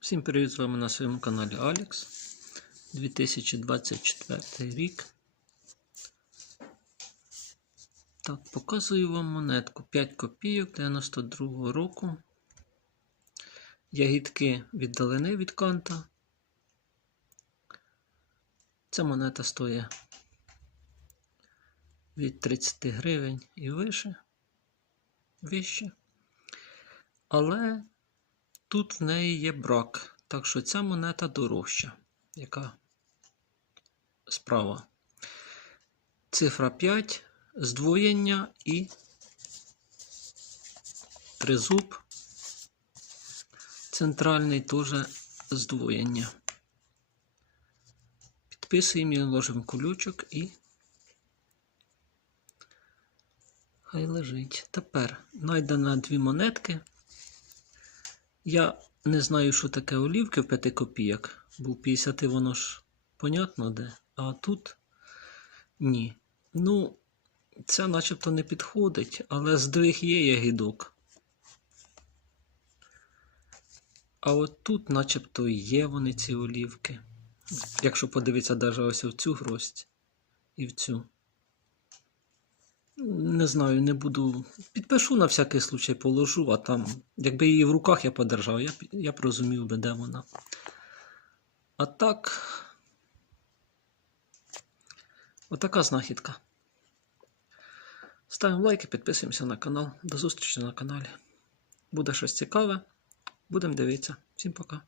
Всім привіт з вами на своєму каналі Алекс. 2024 рік. Так, показую вам монетку 5 копійок 92 року. Ягідки віддалені від канта. Ця монета стоїть від 30 гривень і вище. Вище. Але Тут в неї є брак, так що ця монета дорожча, яка справа. Цифра 5, здвоєння і тризуб. Центральний теж здвоєння. Підписуємо і ложимо колючок і хай лежить. Тепер знайдено дві монетки. Я не знаю, що таке олівки в 5 копійок, бо в 50 воно ж понятно де, а тут ні. Ну, це начебто не підходить, але здвиг є ягідок. А от тут начебто є вони ці олівки. Якщо подивитися навіть ось в цю гроздь і в цю. Не знаю, не буду. Підпишу на всякий случай, положу, а там, якби її в руках я подержав, я я б розумів би, де вона. А так. Отака знахідка. Ставимо лайки, підписуємося на канал. До зустрічі на каналі. Буде щось цікаве. Будемо дивитися. Всім пока.